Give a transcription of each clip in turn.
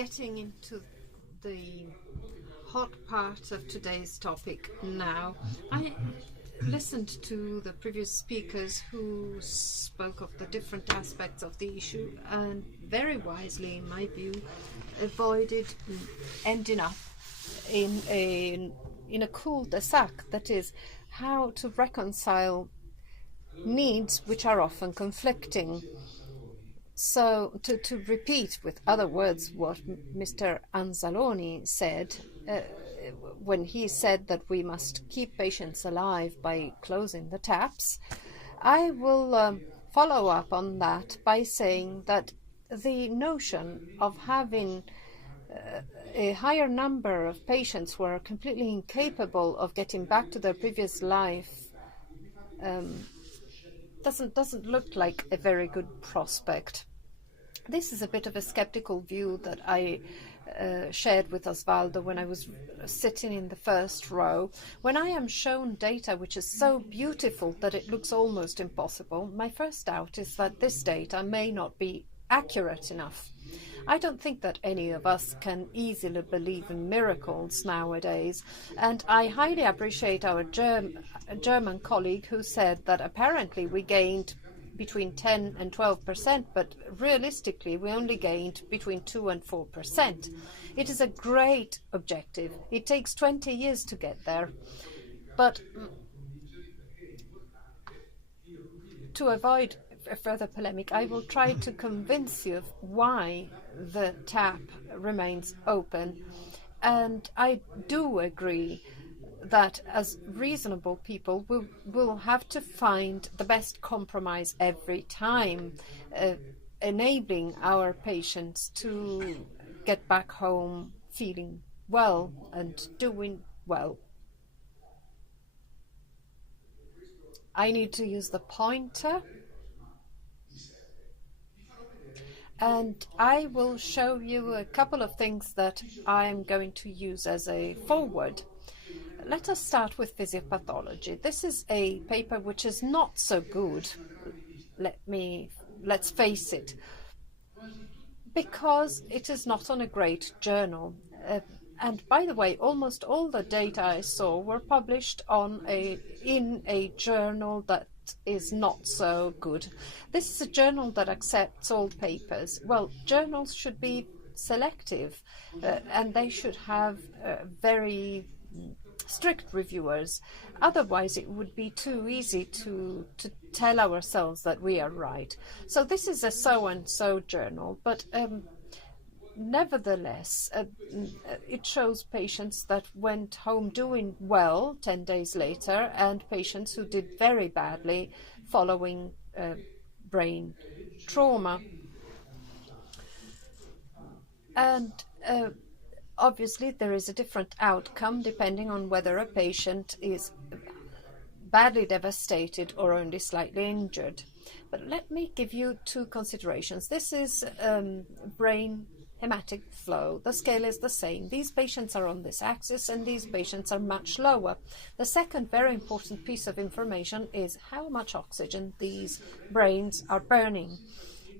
getting into the hot part of today's topic now. I listened to the previous speakers who spoke of the different aspects of the issue and very wisely, in my view, avoided ending up in a cul-de-sac, that is, how to reconcile needs which are often conflicting. So to repeat with other words what Mr. Anzaloni said, when he said that we must keep patients alive by closing the taps, I will follow up on that by saying that the notion of having a higher number of patients who are completely incapable of getting back to their previous life doesn't look like a very good prospect. This is a bit of a skeptical view that I shared with Osvaldo when I was sitting in the first row. When I am shown data which is so beautiful that it looks almost impossible, my first doubt is that this data may not be accurate enough. I don't think that any of us can easily believe in miracles nowadays, and I highly appreciate our German colleague who said that apparently we gained between 10 and 12%, but realistically we only gained between 2 and 4%. It is a great objective. It takes 20 years to get there. But to avoid a further polemic, I will try to convince you of why the tap remains open. And I do agree that as reasonable people will have to find the best compromise every time, enabling our patients to get back home feeling well and doing well. I need to use the pointer, and I will show you a couple of things that I'm going to use as a forward. Let us start with physiopathology. This is a paper which is not so good, let's face it, because it is not on a great journal. And by the way, almost all the data I saw were published in a journal that is not so good. This is a journal that accepts all papers. Well, journals should be selective, and they should have very strict reviewers. Otherwise it would be too easy to tell ourselves that we are right. So this is a so-and-so journal, but nevertheless it shows patients that went home doing well 10 days later and patients who did very badly following brain trauma. And obviously, there is a different outcome depending on whether a patient is badly devastated or only slightly injured. But let me give you two considerations. This is brain hematic flow. The scale is the same. These patients are on this axis and these patients are much lower. The second very important piece of information is how much oxygen these brains are burning.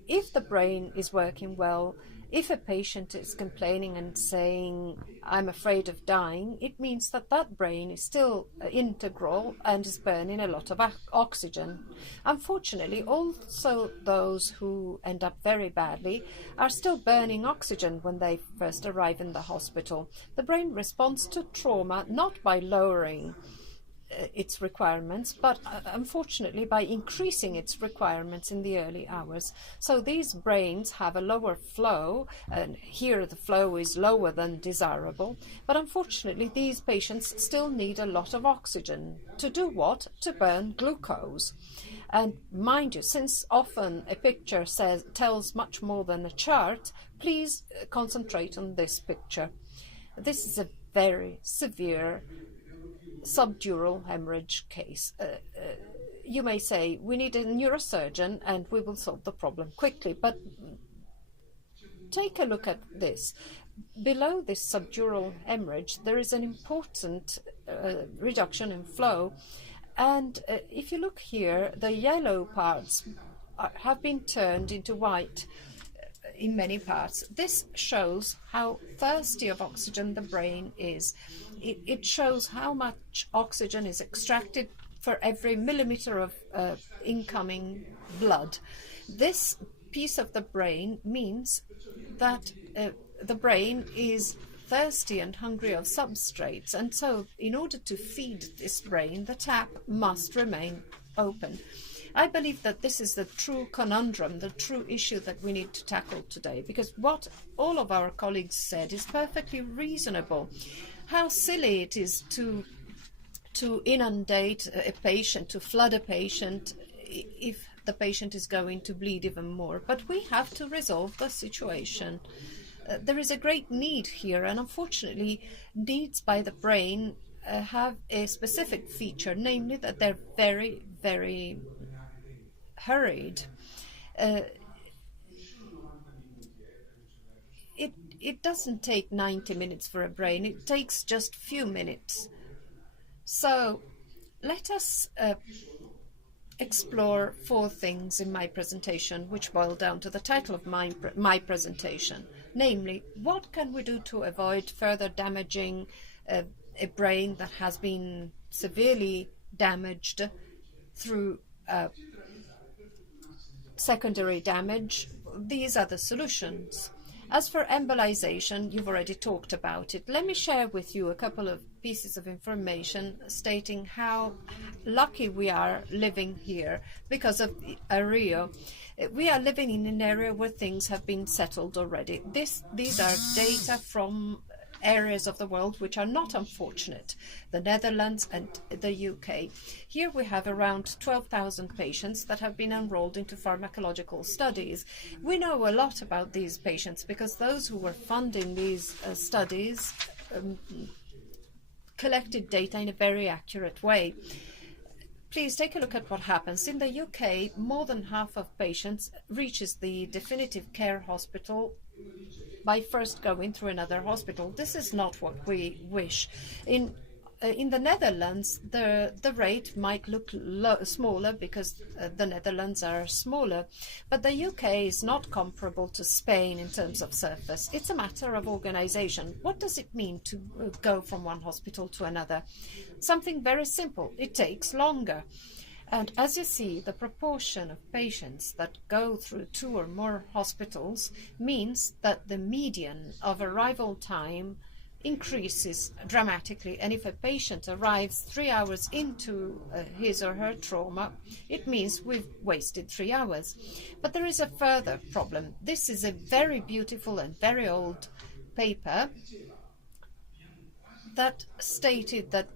If the brain is working well, if a patient is complaining and saying, I'm afraid of dying, it means that that brain is still integral and is burning a lot of oxygen. Unfortunately, also those who end up very badly are still burning oxygen when they first arrive in the hospital. The brain responds to trauma not by lowering its requirements, but unfortunately by increasing its requirements in the early hours. So these brains have a lower flow, and here the flow is lower than desirable, but unfortunately these patients still need a lot of oxygen. To do what? To burn glucose. And mind you, since often a picture tells much more than a chart, please concentrate on this picture. This is a very severe subdural hemorrhage case. You may say, we need a neurosurgeon and we will solve the problem quickly, but take a look at this. Below this subdural hemorrhage, there is an important reduction in flow, and if you look here, the yellow parts have been turned into white. in many parts. This shows how thirsty of oxygen the brain is. It shows how much oxygen is extracted for every millimeter of incoming blood. This piece of the brain means that the brain is thirsty and hungry of substrates, and so in order to feed this brain, the tap must remain open. I believe that this is the true conundrum, the true issue that we need to tackle today, because what all of our colleagues said is perfectly reasonable. How silly it is to inundate a patient, to flood a patient, if the patient is going to bleed even more. But we have to resolve the situation. There is a great need here, and unfortunately, needs by the brain have a specific feature, namely that they're very, very hurried. It doesn't take 90 minutes for a brain, it takes just few minutes. So let us explore 4 things in my presentation, which boil down to the title of my presentation. Namely, what can we do to avoid further damaging a brain that has been severely damaged through secondary damage? These are the solutions. As for embolization, you've already talked about it. Let me share with you a couple of pieces of information stating how lucky we are living here because of Rio. We are living in an area where things have been settled already. These are data from areas of the world which are not unfortunate, the Netherlands and the UK. Here we have around 12,000 patients that have been enrolled into pharmacological studies. We know a lot about these patients because those who were funding these studies collected data in a very accurate way. Please take a look at what happens. In the UK, more than half of patients reaches the definitive care hospital by first going through another hospital. This is not what we wish. In the Netherlands, the rate might look smaller because the Netherlands are smaller, but the UK is not comparable to Spain in terms of surface. It's a matter of organization. What does it mean to go from one hospital to another? Something very simple. It takes longer. And as you see, the proportion of patients that go through 2 or more hospitals means that the median of arrival time increases dramatically. And if a patient arrives 3 hours into his or her trauma, it means we've wasted 3 hours. But there is a further problem. This is a very beautiful and very old paper that stated that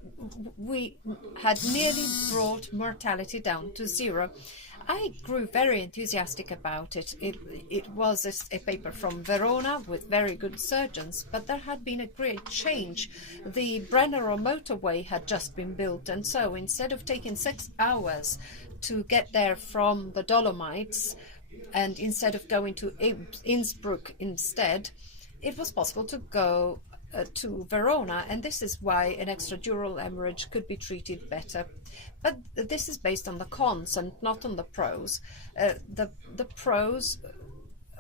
we had nearly brought mortality down to 0. I grew very enthusiastic about it. It was a paper from Verona with very good surgeons, but there had been a great change. The Brennero motorway had just been built, and so instead of taking 6 hours to get there from the Dolomites, and instead of going to Innsbruck instead, it was possible to go to Verona, and this is why an extradural hemorrhage could be treated better. But this is based on the cons and not on the pros. The pros,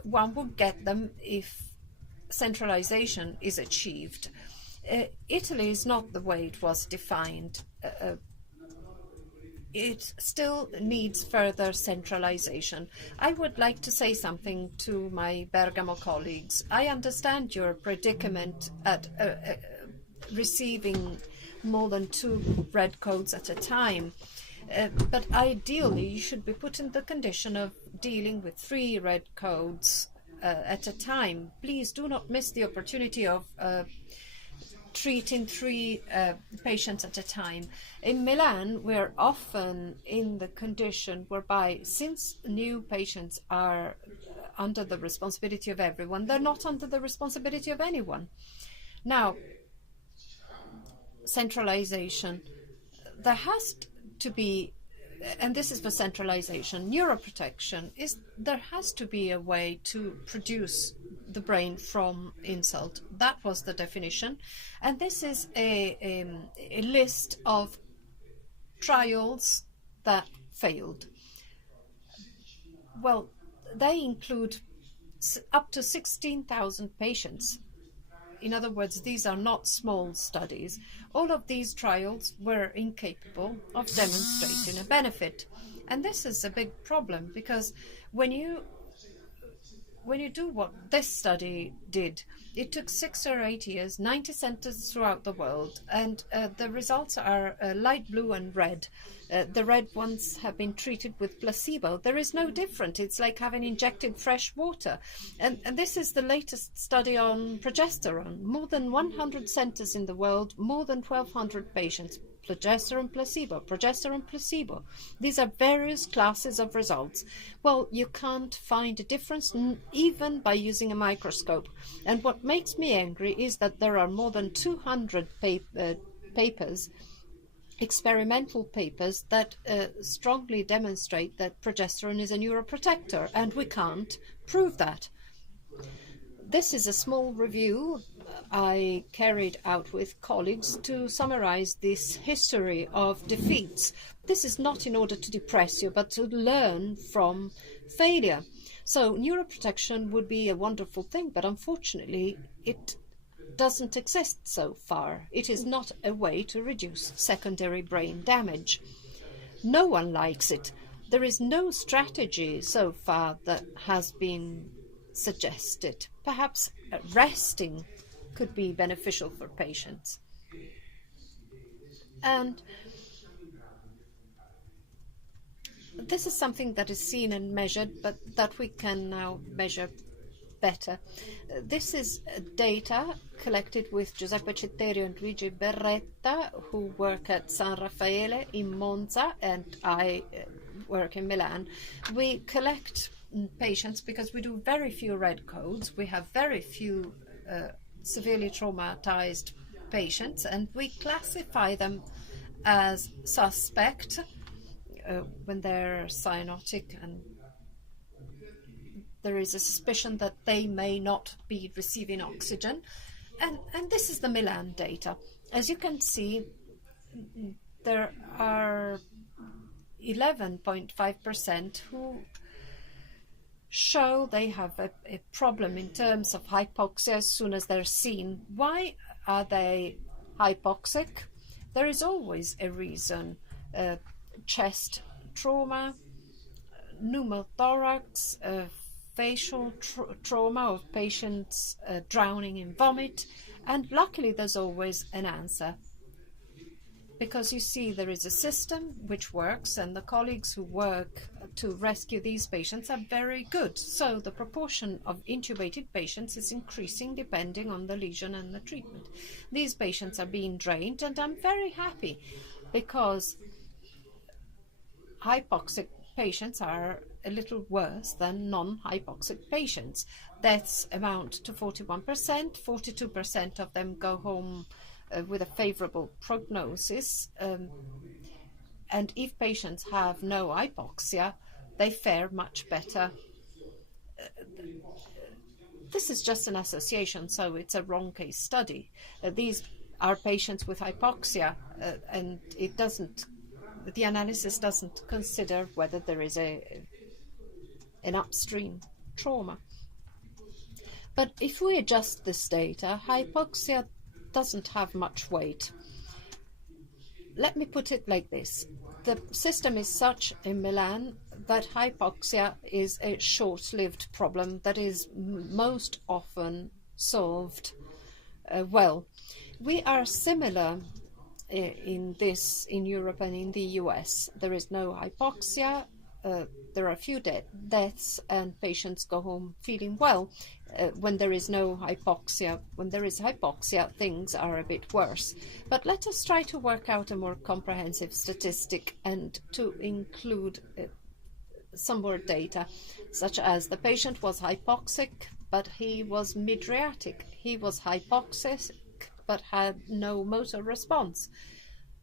one would get them if centralization is achieved. Italy is not the way it was defined. It still needs further centralization. I would like to say something to my Bergamo colleagues. I understand your predicament at receiving more than 2 red codes at a time, but ideally you should be put in the condition of dealing with 3 red codes at a time. Please do not miss the opportunity of treating 3 patients at a time. In Milan, we're often in the condition whereby, since new patients are under the responsibility of everyone, they're not under the responsibility of anyone. Now, centralization. There has to be, and this is for centralization, neuroprotection, there has to be a way to produce the brain from insult. That was the definition. And this is a list of trials that failed. Well, they include up to 16,000 patients. In other words, these are not small studies. All of these trials were incapable of demonstrating a benefit. And this is a big problem, because when you do what this study did, it took 6 or 8 years, 90 centers throughout the world, and the results are light blue and red. The red ones have been treated with placebo. There is no difference. It's like having injected fresh water. And this is the latest study on progesterone. More than 100 centers in the world, more than 1,200 patients. Progesterone placebo. These are various classes of results. Well, you can't find a difference even by using a microscope. And what makes me angry is that there are more than 200 papers, experimental papers, that strongly demonstrate that progesterone is a neuroprotector, and we can't prove that. This is a small review I carried out with colleagues to summarize this history of defeats. This is not in order to depress you, but to learn from failure. So neuroprotection would be a wonderful thing, but unfortunately it doesn't exist so far. It is not a way to reduce secondary brain damage. No one likes it. There is no strategy so far that has been suggested. Perhaps resting could be beneficial for patients. And this is something that is seen and measured, but that we can now measure better. This is data collected with Giuseppe Citterio and Luigi Berretta, who work at San Raffaele in Monza, and I work in Milan. We collect patients because we do very few red codes. We have very few severely traumatized patients, and we classify them as suspect when they're cyanotic and there is a suspicion that they may not be receiving oxygen. And this is the Milan data. As you can see, there are 11.5% who show they have a problem in terms of hypoxia as soon as they're seen. Why are they hypoxic? There is always a reason. Chest trauma, pneumothorax, facial trauma of patients drowning in vomit, and luckily there's always an answer. Because you see, there is a system which works, and the colleagues who work to rescue these patients are very good. So the proportion of intubated patients is increasing depending on the lesion and the treatment. These patients are being drained, and I'm very happy because hypoxic patients are a little worse than non-hypoxic patients. Deaths amount to 41%, 42% of them go home with a favorable prognosis, and if patients have no hypoxia, they fare much better. This is just an association, so it's a wrong case study. These are patients with hypoxia, and the analysis doesn't consider whether there is an upstream trauma. But if we adjust this data, hypoxia doesn't have much weight. Let me put it like this. The system is such in Milan that hypoxia is a short-lived problem that is most often solved well. We are similar in Europe and in the US. There is no hypoxia. There are few deaths, and patients go home feeling well. When there is no hypoxia, when there is hypoxia, things are a bit worse. But let us try to work out a more comprehensive statistic and to include some more data, such as the patient was hypoxic, but he was mydriatic. He was hypoxic, but had no motor response.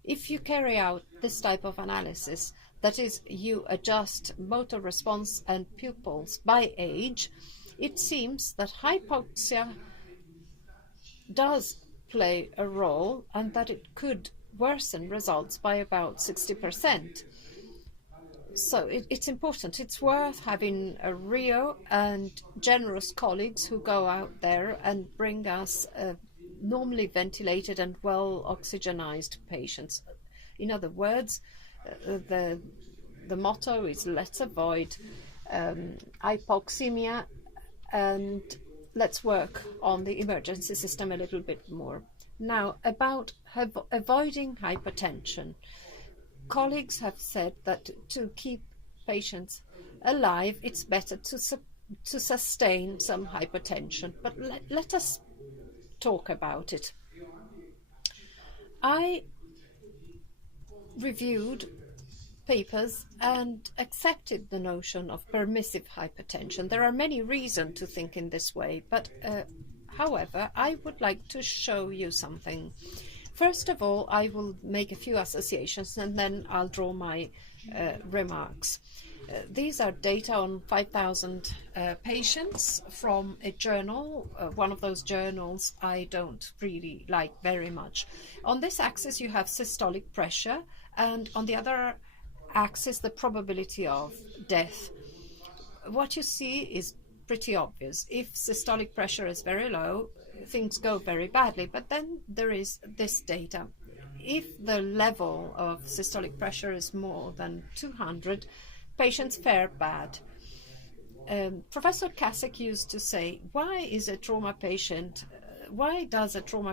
If you carry out this type of analysis, that is, you adjust motor response and pupils by age, it seems that hypoxia does play a role and that it could worsen results by about 60%. So it's important. It's worth having a real and generous colleagues who go out there and bring us normally ventilated and well oxygenized patients. In other words, the motto is let's avoid hypoxemia, and let's work on the emergency system a little bit more. Now, about avoiding hypertension. Colleagues have said that to keep patients alive, it's better to sustain some hypertension. But let us talk about it. I reviewed papers and accepted the notion of permissive hypertension. There are many reasons to think in this way, but however, I would like to show you something. First of all, I will make a few associations and then I'll draw my remarks. These are data on 5,000 patients from a journal, one of those journals I don't really like very much. On this axis you have systolic pressure, and on the other axis the probability of death. What you see is pretty obvious. If systolic pressure is very low, things go very badly, but then there is this data. If the level of systolic pressure is more than 200, patients fare bad. Professor Kasek used to say, why does a trauma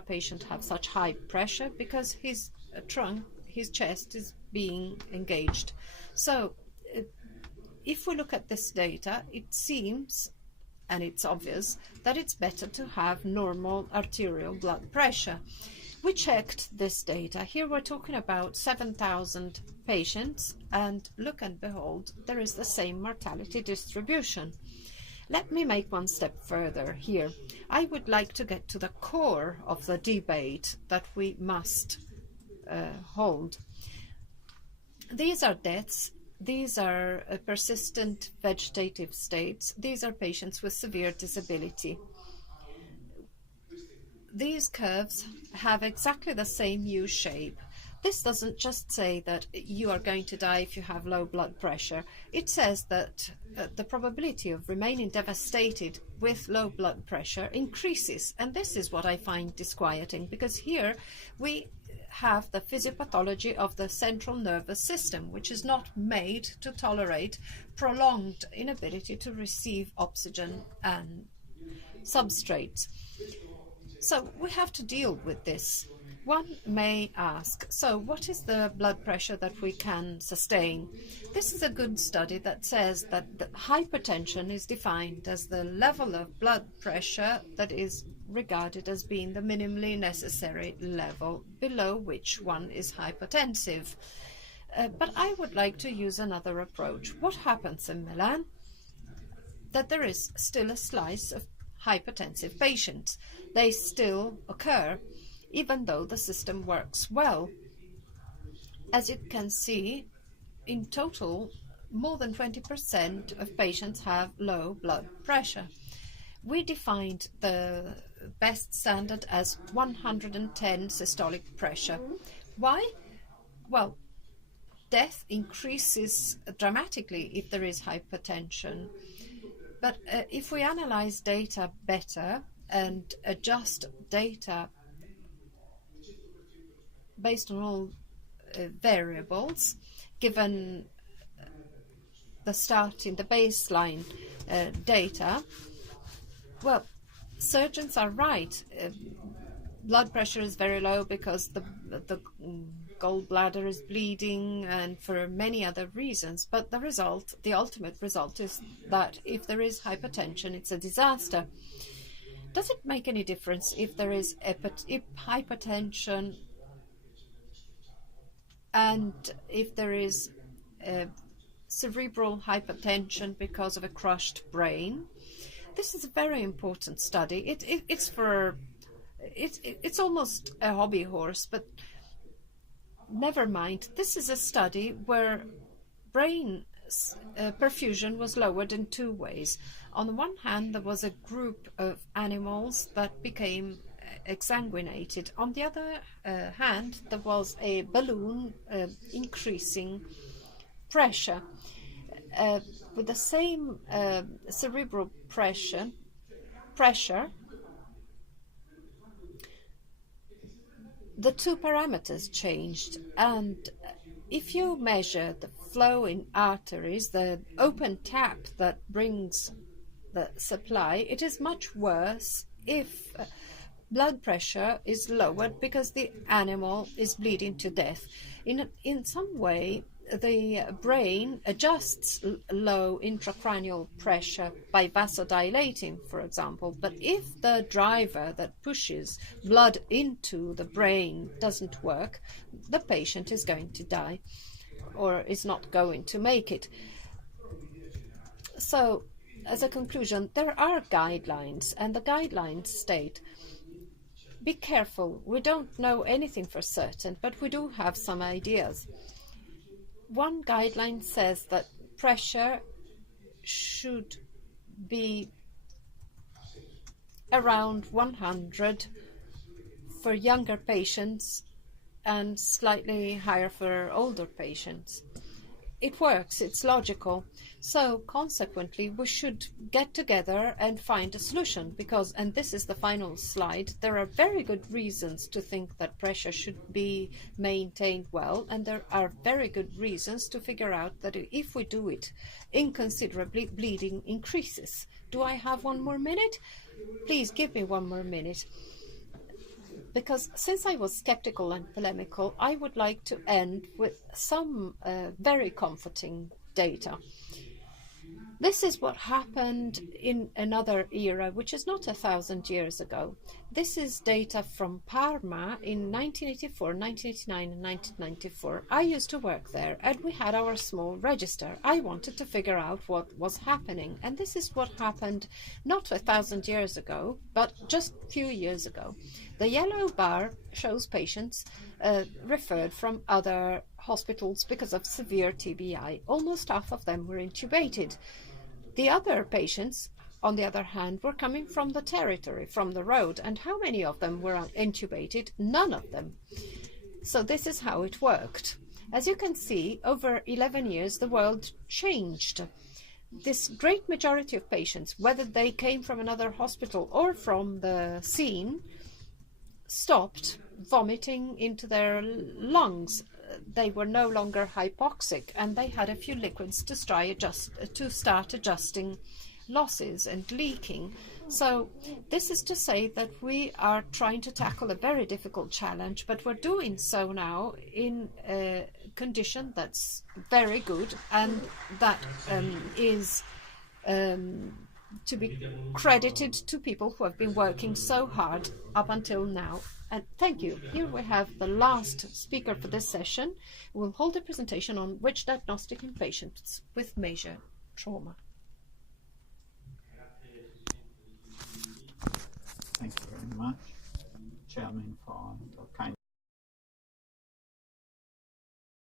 patient have such high pressure? Because his trunk, his chest is being engaged. So if we look at this data, it seems, and it's obvious, that it's better to have normal arterial blood pressure. We checked this data. Here we're talking about 7,000 patients, and look and behold, there is the same mortality distribution. Let me make one step further here. I would like to get to the core of the debate that we must hold. These are deaths. These are persistent vegetative states. These are patients with severe disability. These curves have exactly the same U shape. This doesn't just say that you are going to die if you have low blood pressure. It says that the probability of remaining devastated with low blood pressure increases. And this is what I find disquieting, because here we have the physiopathology of the central nervous system, which is not made to tolerate prolonged inability to receive oxygen and substrates. So we have to deal with this. One may ask, so what is the blood pressure that we can sustain? This is a good study that says that the hypertension is defined as the level of blood pressure that is regarded as being the minimally necessary level, below which one is hypertensive. But I would like to use another approach. What happens in Milan? That there is still a slice of hypertensive patients. They still occur, even though the system works well. As you can see, in total, more than 20% of patients have low blood pressure. We defined the best standard as 110 systolic pressure. Why? Well, death increases dramatically if there is hypertension. But if we analyze data better and adjust data based on all variables, given the starting, the baseline data, well, surgeons are right. Blood pressure is very low because the gallbladder is bleeding and for many other reasons. But the result, the ultimate result, is that if there is hypertension, it's a disaster. Does it make any difference if there is hypertension and if there is cerebral hypertension because of a crushed brain? This is a very important study. It's almost a hobby horse, but never mind. This is a study where brain perfusion was lowered in two ways. On the one hand, there was a group of animals that became exsanguinated. On the other hand, there was a balloon increasing pressure. With the same cerebral pressure, the two parameters changed, and if you measure the flow in arteries, the open tap that brings the supply, it is much worse if blood pressure is lowered because the animal is bleeding to death. In some way, the brain adjusts low intracranial pressure by vasodilating, for example. But if the driver that pushes blood into the brain doesn't work, the patient is going to die or is not going to make it. So, as a conclusion, there are guidelines, and the guidelines state, be careful, we don't know anything for certain, but we do have some ideas. One guideline says that pressure should be around 100 for younger patients and slightly higher for older patients. It works, it's logical. So consequently, we should get together and find a solution because, and this is the final slide, there are very good reasons to think that pressure should be maintained well, and there are very good reasons to figure out that if we do it inconsiderably, bleeding increases. Do I have 1 more minute? Please give me 1 more minute. Because since I was skeptical and polemical, I would like to end with some very comforting data. This is what happened in another era, which is not 1,000 years ago. This is data from Parma in 1984, 1989, and 1994. I used to work there, and we had our small register. I wanted to figure out what was happening, and this is what happened not 1,000 years ago, but just a few years ago. The yellow bar shows patients referred from other hospitals because of severe TBI. Almost half of them were intubated. The other patients, on the other hand, were coming from the territory, from the road. And how many of them were intubated? None of them. So this is how it worked. As you can see, over 11 years, the world changed. This great majority of patients, whether they came from another hospital or from the scene, stopped vomiting into their lungs. They were no longer hypoxic, and they had a few liquids to start adjusting losses and leaking. So this is to say that we are trying to tackle a very difficult challenge, but we're doing so now in a condition that's very good, and that is to be credited to people who have been working so hard up until now. And thank you. Here we have the last speaker for this session. We'll hold a presentation on witch diagnostic in patients with major trauma. Thank you very much, Chairman, for the kind